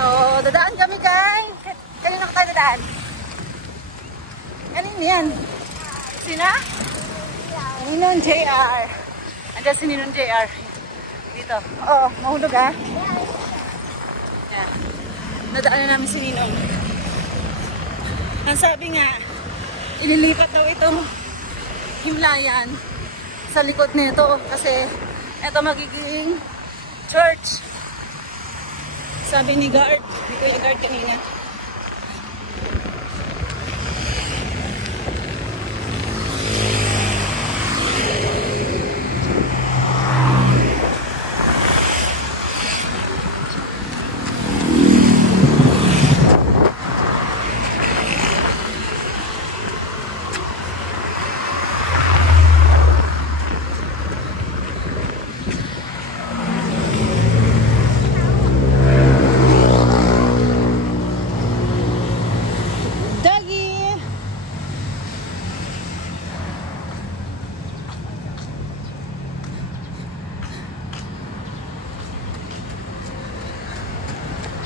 So, dadaan kami kay... Kanina ka tayo dadaan? Kanina yan? Sina? Ninong JR. Andiyan si Ninong JR. Dito. Oo, mahulog ha? Yan. Nadaan na namin si Ninong. Ang sabi nga, ililipat daw itong himlayan sa likod nito kasi ito magiging church. Sabi ni guard, ni Kuya Guard kanina.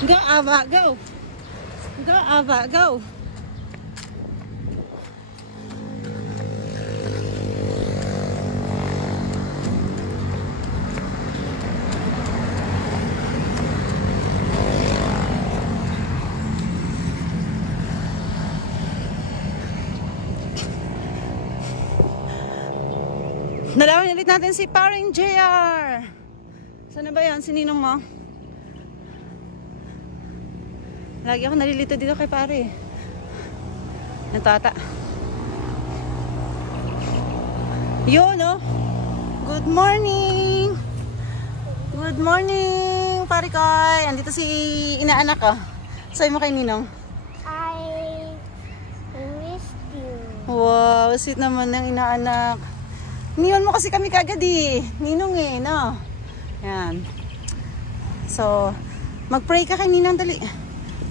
Go, Ava, go! Go, Ava, go! Nalaman ulit natin si Paring JR! Saan na ba yan? Sininong mo? Lagi ako nalilito dito kay pare. Natata. Yun, no? Good morning! Good morning, pare Koy! Andito si inaanak, oh. Sabi mo kay Ninong. I missed you. Wow, sweet naman ng inaanak. Niyon mo kasi kami kagad, eh. Ninong, eh, no? Yan. So, mag-pray ka kay Ninong, dali.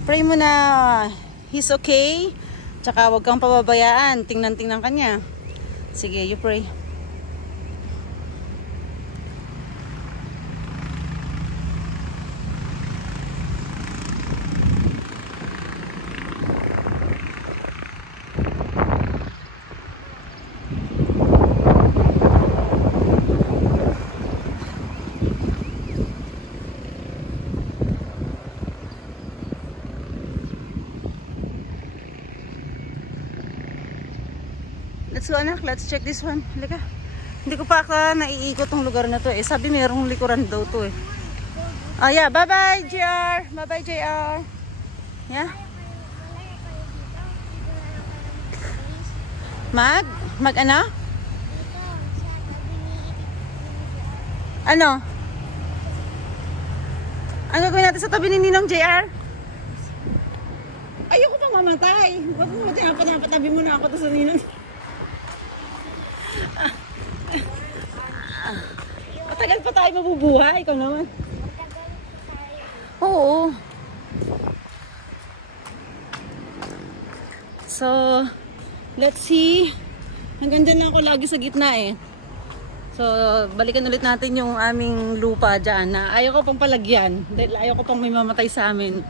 Pray mo na he's okay. Tsaka huwag kang pababayaan. Tingnan-tingnan ka niya. Sige, you pray. So anak, let's check this one. Halika. Hindi ko pa naiikot tong lugar na to eh. Sabi mayroong likuran daw to eh. Oh yeah, bye bye JR. Bye bye JR. Yeah. Mag ano? Ano? Ang gagawin natin sa tabi ni Ninong JR? Ayoko pang mamatay. Huwag mo matapatabi mo na ako to sa Ninong. Matagal pa tayo mabubuhay. Ikaw naman. Oo. So, let's see. Hanggang dyan lang ako lagi sa gitna eh. So, balikan ulit natin yung aming lupa dyan na ayaw ko pang palagyan. Dahil ayaw ko pang may mamatay sa amin.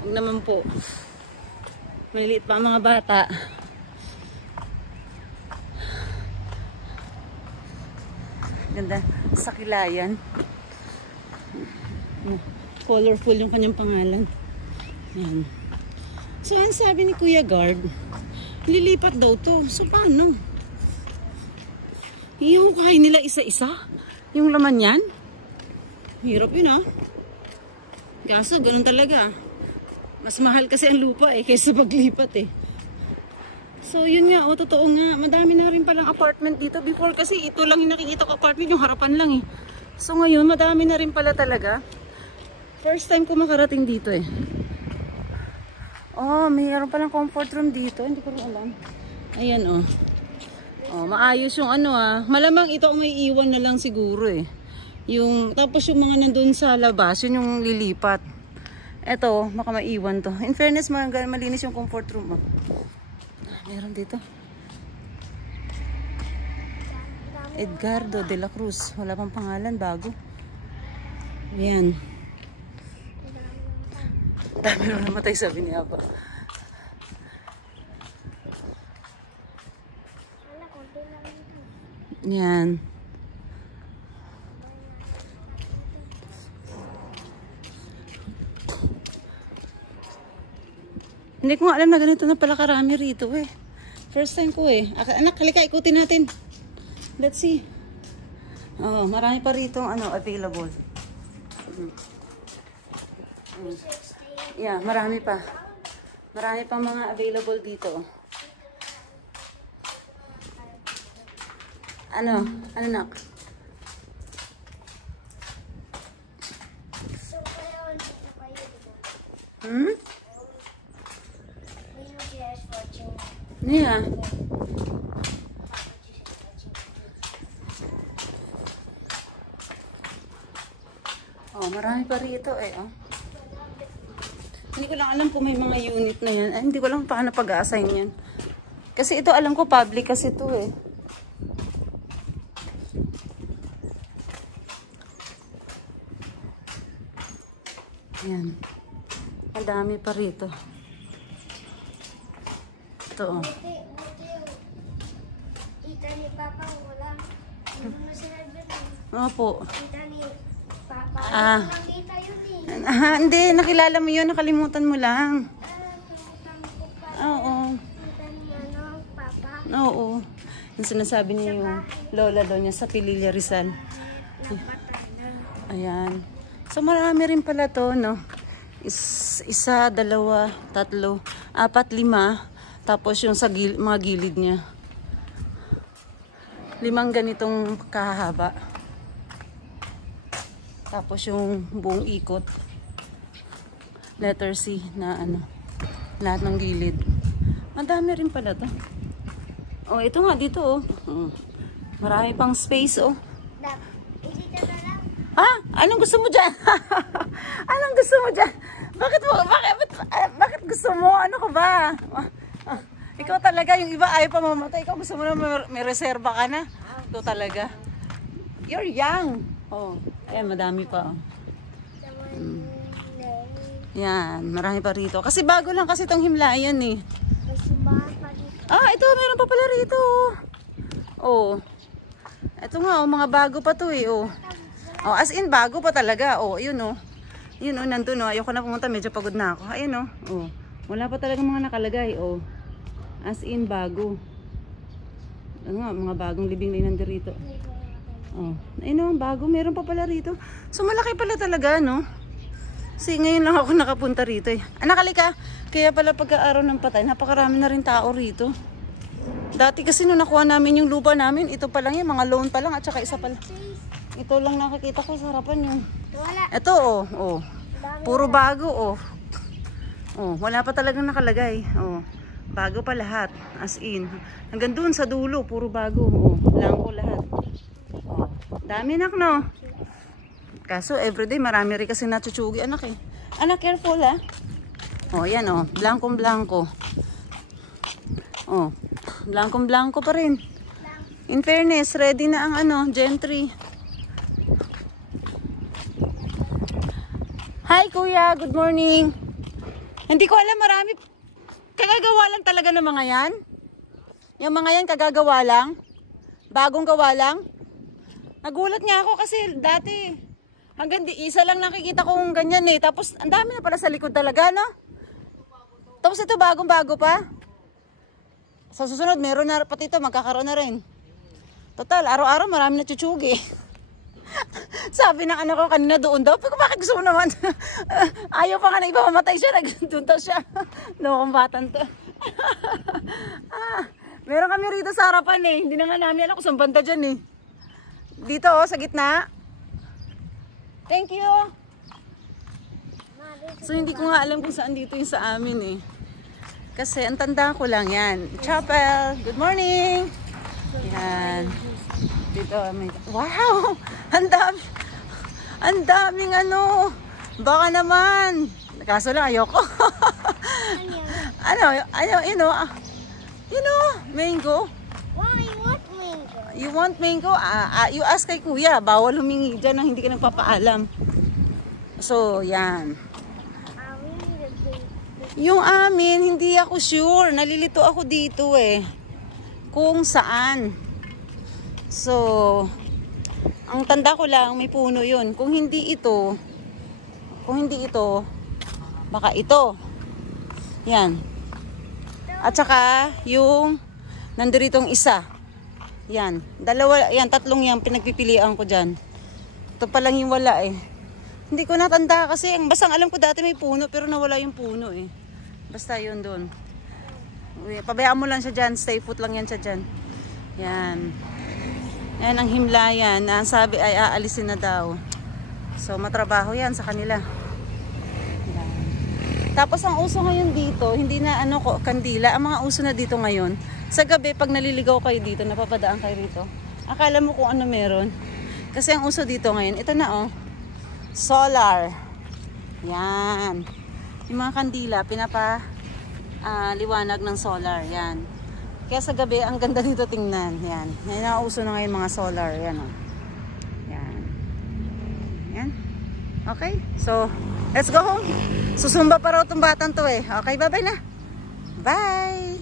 Huwag naman po. Maliliit pa ang mga bata. Ganda sa Kilayan. Colorful yung kanyang pangalan. Yan. So, ang sabi ni Kuya Guard, lilipat daw to. So, paano? Ihukain nila isa-isa? Yung laman yan? Hirap yun, ah. Kaso, ganun talaga. Mas mahal kasi ang lupa eh, kaysa paglipat eh. So, yun nga, oh, totoo nga. Madami na rin palang apartment dito. Before kasi, ito lang yung nakikita ko apartment, yung harapan lang eh. So, ngayon, madami na rin pala talaga. First time ko makarating dito eh. Oh, mayroon palang comfort room dito. Hindi ko rin alam. Ayan, oh. Oh, maayos yung ano ah. Malamang ito may iwan na lang siguro eh. Tapos yung mga nandun sa labas, yun yung lilipat. Eto, baka maiwan to. In fairness, malinis yung comfort room. Oh. Meron dito. Edgardo de la Cruz. Wala pang pangalan, bago. Ayan. Dami na namatay, sabi ni Aba. Wala, konti lang ito. Yan. Hindi ko nga alam na ganito na pala karami rito eh. First time ko eh. Anak, halika, ikutin natin. Let's see. Oh, marami pa rito available. Yeah, marami pa. Marami pa mga available dito. Ano nak? So, kaya dito kayo, diba? Hmm? When you guys watching, Yeah. Oh, marami pa rito eh, oh. Hindi ko lang alam kung may mga unit na yan. Ay, hindi ko lang paano pag-assign yan. Kasi ito, alam ko, public kasi ito eh. Ayan. Ang dami pa rito. Ito, oh. buti tita ni Papa wala. Hindi mo sinabi na. Opo. Tita ni Papa. Ah. Lang tita yun eh. Hindi, nakilala mo yun. Nakalimutan mo lang. Nakalimutan ko pa. Oo. Tita ni Papa. Oo. Yung sinasabi niya yung lola daw niya sa Pililla Rizal. Ayan. So marami rin pala to, no? Isa, dalawa, tatlo, apat, lima. Tapos yung sa mga gilid niya. 5 ganitong kahaba. Tapos yung buong ikot. Letter C na lahat ng gilid. Madami rin pala to. Oh, ito nga dito, oh. Marami pang space, oh. Hindi ka na lang. Ha? Anong gusto mo dyan? Anong gusto mo dyan? Bakit gusto mo? Ano ka ba? Ikaw talaga, yung iba ayaw pa mamatay. Ikaw gusto mo na may reserva ka na. Ito talaga. You're young. Oh, ayan, madami pa. Oh. Yan, marami pa rito. Kasi bago lang kasi itong Himlayan eh. May simbahan pa dito. Ah, ito, meron pa pala rito. Oh. Ito nga, oh, mga bago pa to eh. Oh. Oh, as in, bago pa talaga. Oh, yun oh. Yun oh, nandun oh. Ayoko na pumunta, medyo pagod na ako. Ayun oh. Oh. Wala pa talaga mga nakalagay. Oh. As in, bago. Ano nga, mga bagong libing na nandito rito. Oh. Ayun oh, bago. Meron pa pala rito. So, malaki pala talaga, no? Kasi ngayon lang ako nakapunta rito eh. Anak, halika. Kaya pala pagka-araw ng patay, napakarami na rin tao rito. Dati kasi nung nakuha namin yung lupa namin, ito pa lang yan, mga loan pa lang at saka isa pa lang. Ito lang nakikita ko sa harapan yung. Wala. Ito oh, oh. Puro bago oh. Oh, wala pa talagang nakalagay. Oh. Bago pa lahat, as in. Hanggang doon sa dulo, puro bago. Oh, blanco lahat. Oh. Dami nak no. Kaso everyday marami rin kasi natsuchugi anak eh. Anak, careful ah. Oh, yan oh, blanco-blanco. Oh, blanco-blanco pa rin. In fairness, ready na ang gentry. Hi kuya, good morning. Hindi ko alam, marami. Kagagawa lang talaga ng mga yan? Yung mga yan kagagawa lang? Bagong gawa lang? Nagulat nga ako kasi dati hanggang isa lang nakikita kong ganyan eh. Tapos ang dami na pala sa likod talaga, no? Tapos ito bagong-bago pa. Sa susunod, meron na pati ito, magkakaroon na rin. Total, araw-araw marami na chuchugi. Sabi ng anak ko kanina doon daw. Pero bakit gusto mo naman? Ayaw pa nga na iba mamatay siya. Nagtunta siya. Lokong batan to. Meron kami rito sa harapan eh. Hindi na nga namin alam kung saan banda dyan eh. Dito oh, sa gitna. Thank you. So hindi ko nga alam kung saan dito yung sa amin eh. Kasi ang tanda ko lang yan. Chapel. Good morning. Yan. Dito may. Wow! Ang daming baka naman. Kaso lang ayoko. Mango. Why you want mango? You want mango? You ask kay kuya. Bawal humingi dyan nang hindi ka nagpapaalam. So, yan. We need a Yung amin, hindi ako sure. Nalilito ako dito eh. Kung saan. So, ang tanda ko lang, may puno yun. Kung hindi ito, baka ito. Yan. At saka, yung nandiritong isa. Yan. Dalawa, yan, tatlong yan, pinagpipilian ko dyan. Ito pa lang yung wala eh. Hindi ko natanda kasi, basang alam ko dati may puno, pero nawala yung puno eh. Basta yun doon. Pabayaan mo lang siya dyan, stay put lang yan siya dyan. Yan. Yan ang himlayan, na sabi ay aalisin na daw. So, matrabaho yan sa kanila. Yan. Tapos ang uso ngayon dito, hindi na kandila. Ang mga uso na dito ngayon, sa gabi, pag naliligaw kayo dito, napapadaan kayo rito, akala mo kung ano meron. Kasi ang uso dito ngayon, ito na oh, solar. Yan. Yung mga kandila, liwanag ng solar. Yan. Kaya sa gabi, ang ganda dito tingnan. Yan. Yan ang uso na ngayon mga solar. Yan oh. Yan. Yan. Okay. So, let's go home. Susumba pa raw itong batang to eh. Okay, bye-bye na. Bye!